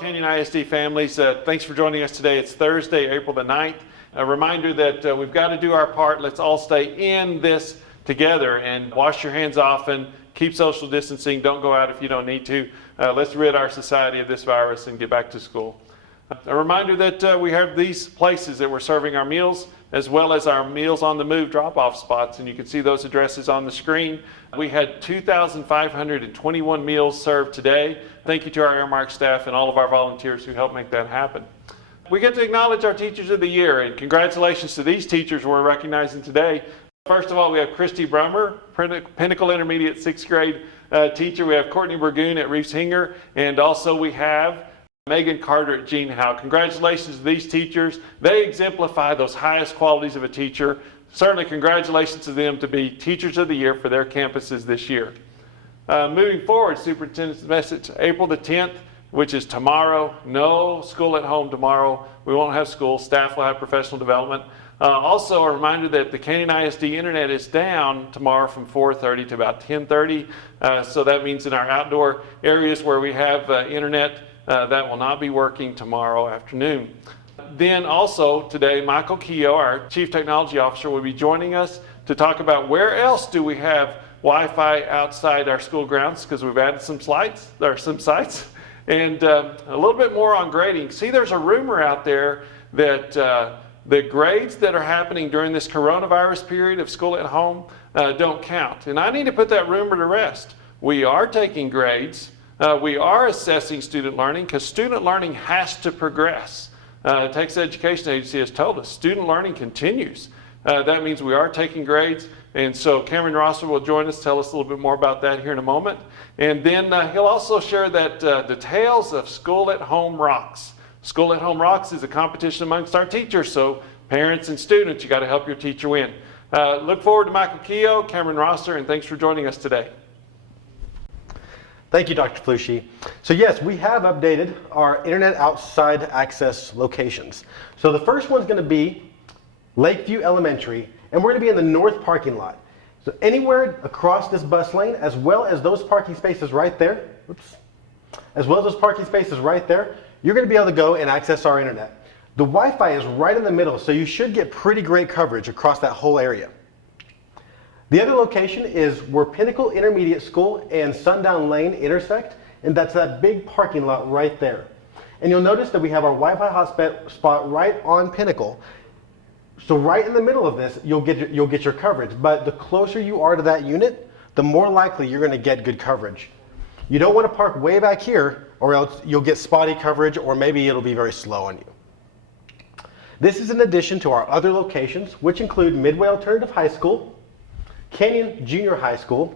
Canyon ISD families. Thanks for joining us today. It's Thursday, April the 9th. A reminder that we've got to do our part. Let's all stay in this together and wash your hands often. Keep social distancing. Don't go out if you don't need to. Let's rid our society of this virus and get back to school. A reminder that we have these places that we're serving our meals, as well as our Meals on the Move drop-off spots, and you can see those addresses on the screen. We had 2,521 meals served today. Thank you to our Airmark staff and all of our volunteers who helped make that happen. We get to acknowledge our Teachers of the Year, and congratulations to these teachers we're recognizing today. First of all, we have Christy Brummer, Pinnacle Intermediate 6th grade teacher. We have Courtney Burgoon at Reeves Hinger, and also we have Megan Carter at Gene Howe. Congratulations to these teachers. They exemplify those highest qualities of a teacher. Certainly congratulations to them to be Teachers of the Year for their campuses this year. Moving forward, Superintendent's Message, April the 10th, which is tomorrow. No school at home tomorrow. We won't have school. Staff will have professional development. Also a reminder that the Canyon ISD internet is down tomorrow from 4:30 to about 10:30. So that means in our outdoor areas where we have internet, that will not be working tomorrow afternoon. Then also today, Michael Keogh, our Chief Technology Officer, will be joining us to talk about where else do we have Wi-Fi outside our school grounds, because we've added some sites, and a little bit more on grading. See, there's a rumor out there that the grades that are happening during this coronavirus period of school at home don't count. And I need to put that rumor to rest. We are taking grades. We are assessing student learning because student learning has to progress. Texas Education Agency has told us student learning continues. That means we are taking grades. And so Cameron Rosser will join us, tell us a little bit more about that here in a moment. And then he'll also share that details of School at Home Rocks. School at Home Rocks is a competition amongst our teachers. So parents and students, you got to help your teacher win. Look forward to Michael Keogh, Cameron Rosser, and thanks for joining us today. Thank you, Dr. Flusche. So yes, we have updated our internet outside access locations. So the first one's going to be Lakeview Elementary, and we're going to be in the north parking lot. So anywhere across this bus lane, as well as those parking spaces right there, you're going to be able to go and access our internet. The Wi-Fi is right in the middle, so you should get pretty great coverage across that whole area. The other location is where Pinnacle Intermediate School and Sundown Lane intersect, and that's that big parking lot right there. And you'll notice that we have our Wi-Fi hotspot right on Pinnacle. So right in the middle of this, you'll get your coverage. But the closer you are to that unit, the more likely you're going to get good coverage. You don't want to park way back here, or else you'll get spotty coverage, or maybe it'll be very slow on you. This is in addition to our other locations, which include Midway Alternative High School, Canyon Junior High School,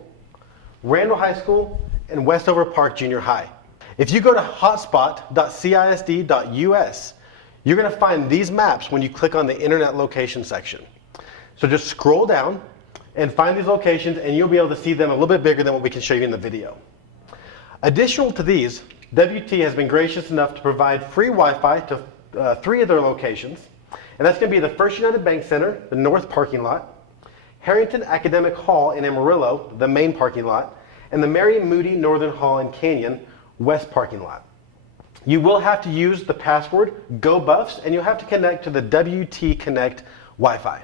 Randall High School, and Westover Park Junior High. If you go to hotspot.cisd.us, you're going to find these maps when you click on the Internet Location section. So just scroll down and find these locations, and you'll be able to see them a little bit bigger than what we can show you in the video. Additional to these, WT has been gracious enough to provide free Wi-Fi to 3 of their locations, and that's going to be the First United Bank Center, the north parking lot, Harrington Academic Hall in Amarillo, the main parking lot, and the Mary Moody Northern Hall in Canyon, west parking lot. You will have to use the password GoBuffs, and you'll have to connect to the WT Connect Wi-Fi.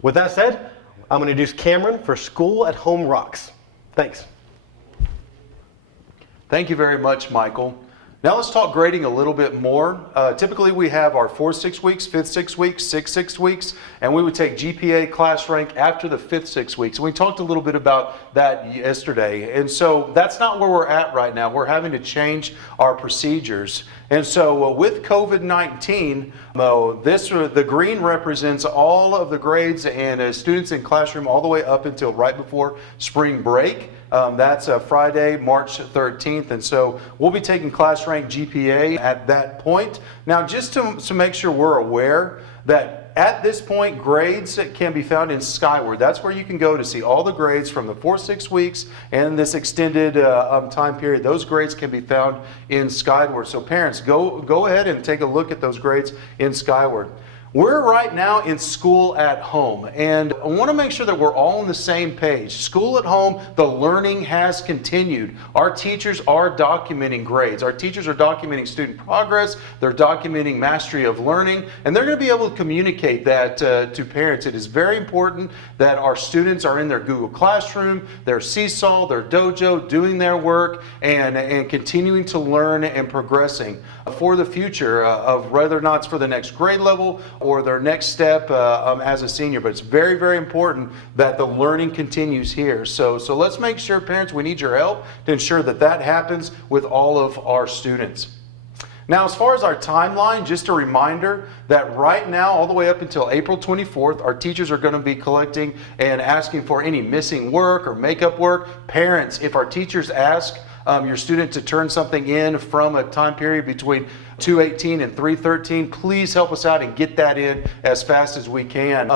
With that said, I'm going to introduce Cameron for School at Home Rocks. Thanks. Thank you very much, Michael. Now let's talk grading a little bit more. Typically we have our 4th 6 weeks, 5th 6 weeks, 6th 6 weeks, and we would take GPA class rank after the 5th 6 weeks. And we talked a little bit about that yesterday. And so that's not where we're at right now. We're having to change our procedures. And so with COVID-19, the green represents all of the grades and students in classroom all the way up until right before spring break. That's Friday, March 13th, and so we'll be taking class rank GPA at that point. Now, just to make sure we're aware that at this point, grades can be found in Skyward. That's where you can go to see all the grades from the 4 6 weeks and this extended time period. Those grades can be found in Skyward. So parents, go ahead and take a look at those grades in Skyward. We're right now in school at home, and I want to make sure that we're all on the same page. School at home, the learning has continued. Our teachers are documenting grades. Our teachers are documenting student progress. They're documenting mastery of learning, and they're going to be able to communicate that to parents. It is very important that our students are in their Google Classroom, their Seesaw, their Dojo, doing their work and continuing to learn and progressing for the future of whether or not it's for the next grade level or their next step as a senior. But it's very, very important that the learning continues here. So let's make sure, parents, we need your help to ensure that that happens with all of our students. Now, as far as our timeline, just a reminder that right now, all the way up until April 24th, our teachers are going to be collecting and asking for any missing work or makeup work. Parents, if our teachers ask your student to turn something in from a time period between 2:18 and 3:13, please help us out and get that in as fast as we can.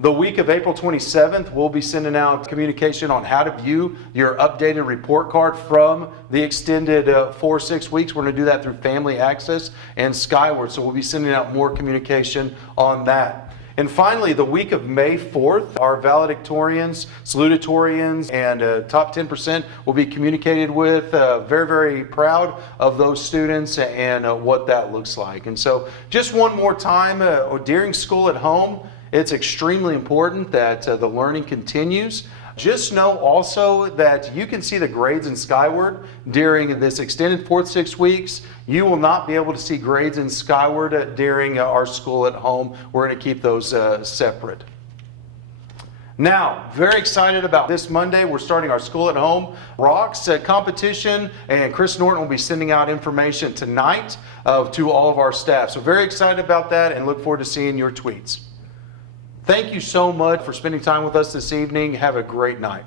The week of April 27th, we'll be sending out communication on how to view your updated report card from the extended 4-6 weeks. We're going to do that through Family Access and Skyward, so we'll be sending out more communication on that. And finally, the week of May 4th, our valedictorians, salutatorians, and top 10% will be communicated with. Very, very proud of those students and what that looks like. And so just one more time, during school at home, it's extremely important that the learning continues. Just know also that you can see the grades in Skyward during this extended 4-6 weeks. You will not be able to see grades in Skyward during our school at home. We're going to keep those separate. Now, very excited about this Monday. We're starting our School at Home Rocks competition, and Chris Norton will be sending out information tonight to all of our staff. So very excited about that and look forward to seeing your tweets. Thank you so much for spending time with us this evening. Have a great night.